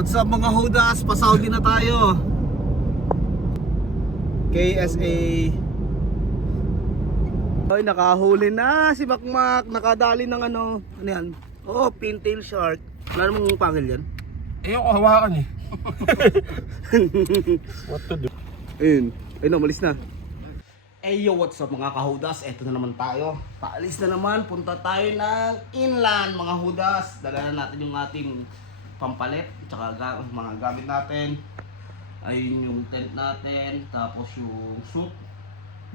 What's up mga hudas? Pa-Saudi na tayo. KSA. Ay, nakahuli na si Makmak. Nakadali ng ano yan? Oh, pintail shark. Wala namang pangil yan. Eh, yung hawakan eh. What to do? Ayun. Ayun, umalis na. Hey yo, what's up mga kahudas? Eto na naman tayo. Paalis na naman. Punta tayo ng inland mga hudas. Dala na natin yung ating pampalit. Tsaka mga gamit natin. Ayun yung tent natin. Tapos yung suit.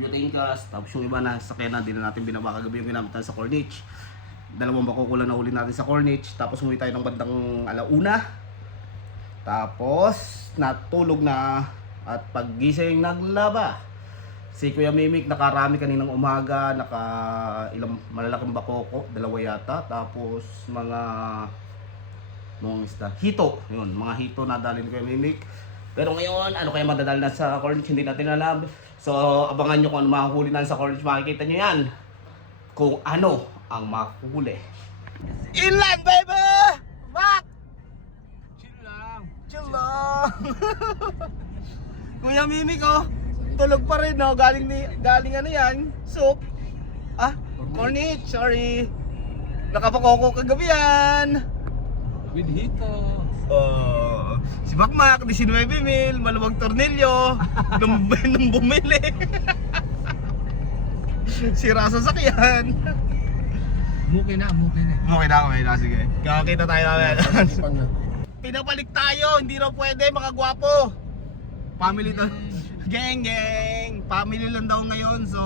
Butane cast. Tapos yung iba na sakyan na. Di na natin binaba kagabi yung ginamit tayo sa Corniche. Dalawang bakukulan na huli natin sa Corniche. Tapos umuwi tayo ng bandang alauna. Tapos natulog na. At paggising naglaba. Si Kuya Mimik nakarami kaninang umaga, ilang malalaking bakoko, dalawa yata, tapos mga isda, hito, yun, mga hito nadali ni Kuya Mimik. Pero ngayon, ano kaya madadali na sa Corniche, hindi natin alam. So, abangan nyo kung ano mahuli na sa Corniche, makikita nyo yan. Kung ano ang mahuli. Inland, baby! Back! Chill lang. Chill lang! Kuya Mimik, oh! Tulog pa rin, no? Galing ano yan? Soup. Corniche, sorry. Nakapakoko kagabi yan. With hito. Si Makmak, 19 mil, maluwag tornilyo. nung bumili. Sira sa sakyan. Muki na. Okay na, sige. Kakakita tayo namin. Pinapalik tayo, hindi raw pwede, makagwapo. Family to. Gang! Family lang daw ngayon. So,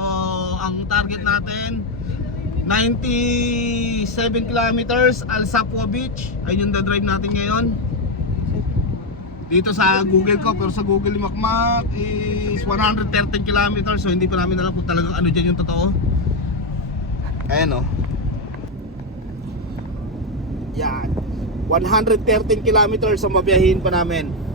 ang target natin 97 kilometers Al Sapwa Beach. Ayun yung drive natin ngayon. Dito sa Google ko, pero sa Google ni Makmak is 113 kilometers. So, hindi pa namin alam kung talagang ano dyan yung totoo. Ayan o. Yan. 113 kilometers ang mabiyahin pa namin.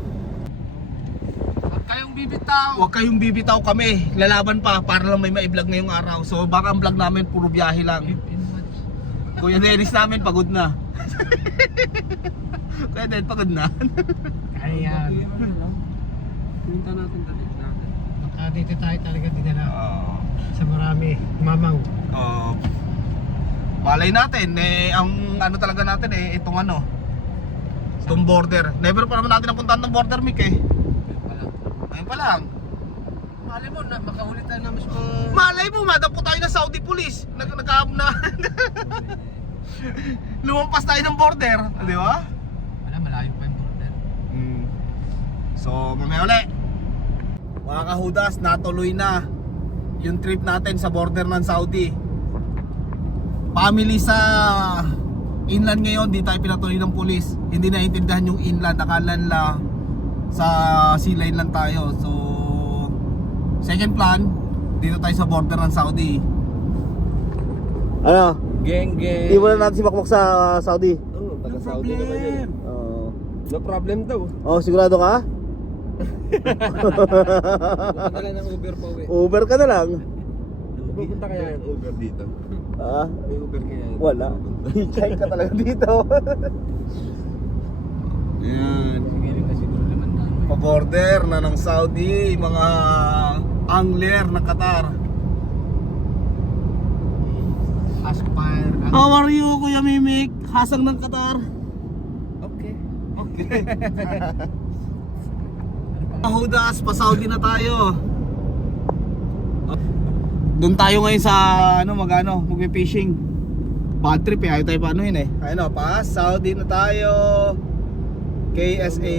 Huwag kayong bibitaw kami. Lalaban pa para lang may ma-vlog ngayong araw. So baka ang vlog namin puro biyahe lang. Kuya Dennis namin pagod na. Kuya Dennis pagod na. Ayan. Punta natin dali natin. Baka dito tayo talaga dinala. Sa marami. Mamang. Malay natin. Ang ano talaga natin itong ano. Itong border. Never pa naman natin napuntahan ng border, Mick eh. Ayun pa lang. Malay mo na makahuli tayo na mas Malay mo, madampo tayo ng Saudi police. Nagkaab na. Lumampas tayo ng border, di ba? Wala, malayo pa yung border. So, mamaya uli. Mga kahudas, natuloy na yung trip natin sa border ng Saudi. Family sa inland ngayon, di tayo pinatuloy ng police. Hindi naiintindihan yung inland, akala nila sa sea line lang tayo. So second plan, dito tayo sa border ng Saudi. Ano? Geng. Di mo na natin si Makmak sa Saudi? Oo, taga Saudi naman yan. No problem daw. Oh, sigurado ka? Punta lang ng Uber pa uwi. Uber ka na lang. Pupunta kaya yung Uber dito? May Uber kaya yun? Wala. I-check ka talaga dito. Yan. Sigiling na siguro naman na. Pa-border na ng Saudi, mga angler ng Qatar. Aspire. How are you, Kuya Mimik? Hasang ng Qatar. Okay. Hudas, pa-Saudi na tayo. Doon tayo ngayon sa magpi-fishing. Bad trip eh, ayaw tayo paanohin eh. Ayun o, pa-Saudi na tayo. KSA.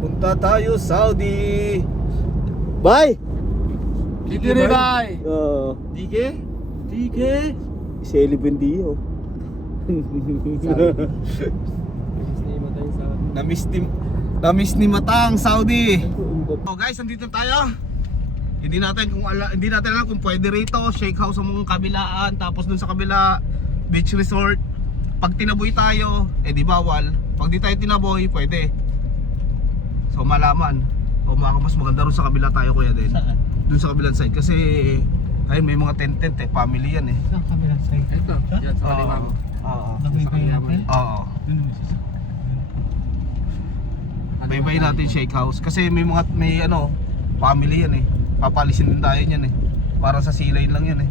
Punta tayo Saudi. Bye! Dito bye. Tige? Shelly Bendio. Namiss ni Mata ang Saudi. Oh guys, nandito tayo. Hindi natin alam kung pwede rito, shake house sa mga kabilaan, tapos dun sa kabila beach resort. Pag tinaboy tayo, di bawal. Pag di tayo tinaboy, pwede. So malaman. O mas maganda rin sa kabila tayo, Kuya Den. Dun sa kabilang side kasi ayun, may mga tent family yan eh. Sa kabilang side. Ito, yan sa kaliwa mo. Oo. Nabay natin? Oo. Baybayin natin shake house. Kasi may ano, family yan eh. Papalisin din tayo yan eh. Para sa sea lane lang yan eh.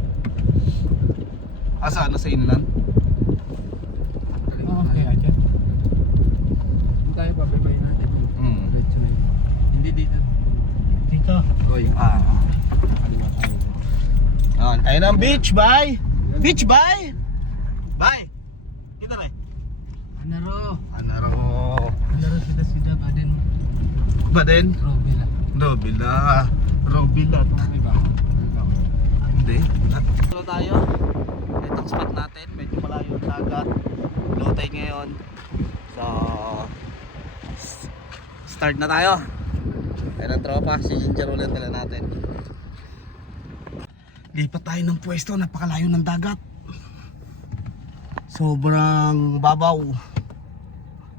Asa na sa inland? Okay, aja. Tayo pabibayin natin. Hindi dito. Dito. Oy. Ayun ang beach, bye! Beach, bye! Bye! Kita rin. Anaro. Anaro. Anaro sida Baden. Baden? Robila. Robila. May ba? Hindi. Hello tayo. Itong spot natin. Medyo malayo ang dagat. Low tide ngayon. So, start na tayo. Ayan ang tropa. Si Ginger ulit nila natin. Lipat tayo ng pwesto. Napakalayo ng dagat. Sobrang babaw.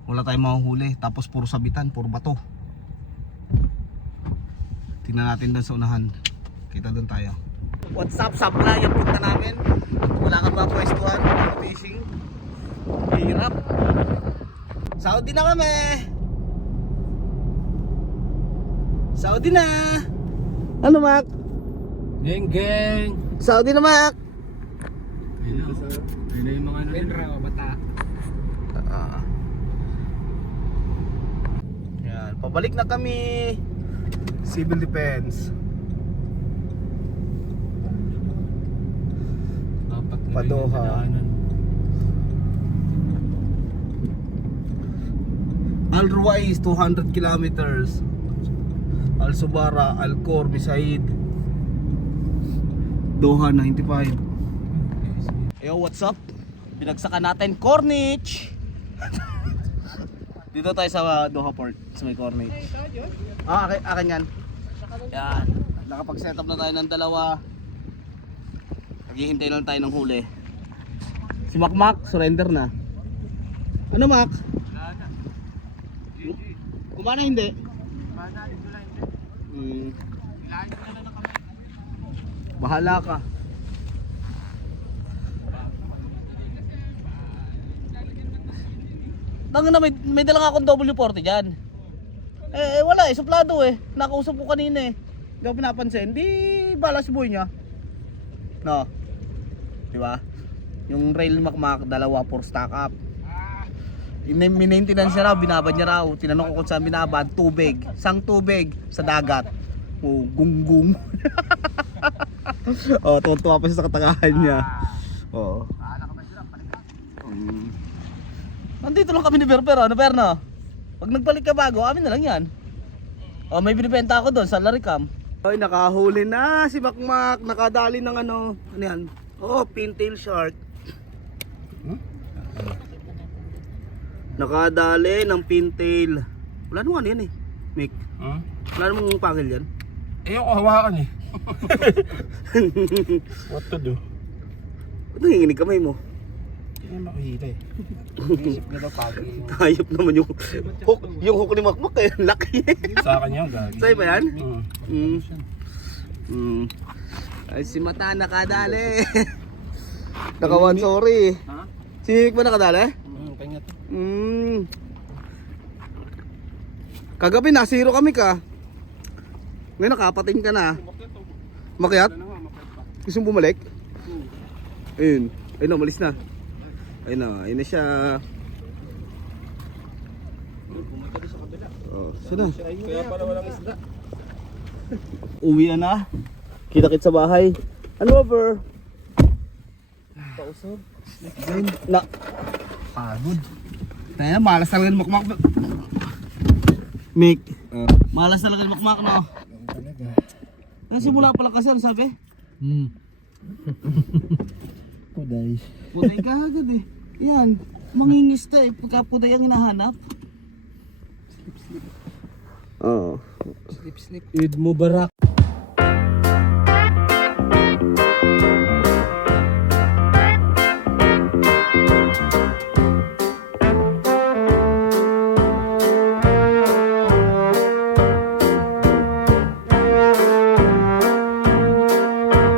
Wala tayong mahuhuli. Tapos puro sabitan, puro bato. Tingnan natin doon sa unahan. Kita doon tayo. What's up, supply? Yung punta namin. Wala kang ba pwestuhan? Fishing. Hirap. Saudi na kami. Saudi na. Ano, Mac? Geng. Saudi na, Mac. Ayun na yung mga Benra, bata. Yan, pabalik na kami. Civil Defense. Padoha. Al Ruwais 200 kilometers. Al Subara, Al Khor, Bisaid. Doha 95. Yo, what's up? Pinagsakan natin Corniche. Dito tayo sa Doha Port, sa may Corniche. Akin yan. Yan. Nakapag-set up na tayo ng dalawa. Naghihintay lang tayo ng huli. Si Mac surrender na. Ano, Mac? Kumana hindi? Bahala ka. Tangin na, may dalang akong W40 dyan. Wala eh, suplado eh. Nakausap ko kanina eh. Hindi ako pinapansin. Di balas boy niya. No. Diba? Yung rail Macmac, dalawa for stock up. Maintenance niya raw, binabad niya raw. Tinanong ko kung saan binabad, tubig. Sang tubig? Sa dagat. Oh, gunggong. Oh, tuwa pa siya sa katangahan niya. Oo. Nandito lang kami ni Berber, ano Perno? Pag nagbalik ka bago, amin na lang yan. Oh, may binibenta ako doon sa Laricam. Ay, nakahuli na si Macmac. Nakadali ng ano yan? Oh, pintail shark. Nakadali ng pintail. Wala naman yan eh, Mick. Wala namang pangil yan. Ayaw ko hawakan eh. What to do? Ba't nanginginig kamay mo? Hindi na makihita eh. Isip na daw pagi. Hayop naman yung hook, ni Macmac eh, laki. Sa akin yan, gagi. Sa'yo ba yan? Ay, si Mata nakadali. Nakawan, sorry. Ha? Si Mick ba nakadali? Kanya to. Kagabi nasiro kami ka. Ngayon nakapating ka na. Makyat? Gusto mong bumalik? Ayun. Ayun na, umalis na. Ayun na siya. Oh, sana. Kaya pala walang isda. Uwi na. Kita-kit sa bahay. Ano over? Pausog. Na. Pagod. Tayo na, malas talaga ng Macmac. Mick. Malas talaga ng Macmac, no? Simula pala kasi, ano sabi? Puday. Puday ka agad eh. Yan. Mangingista eh. Pagka puday ang hinahanap. Slip. Oo. Slip. Eid Mubarak.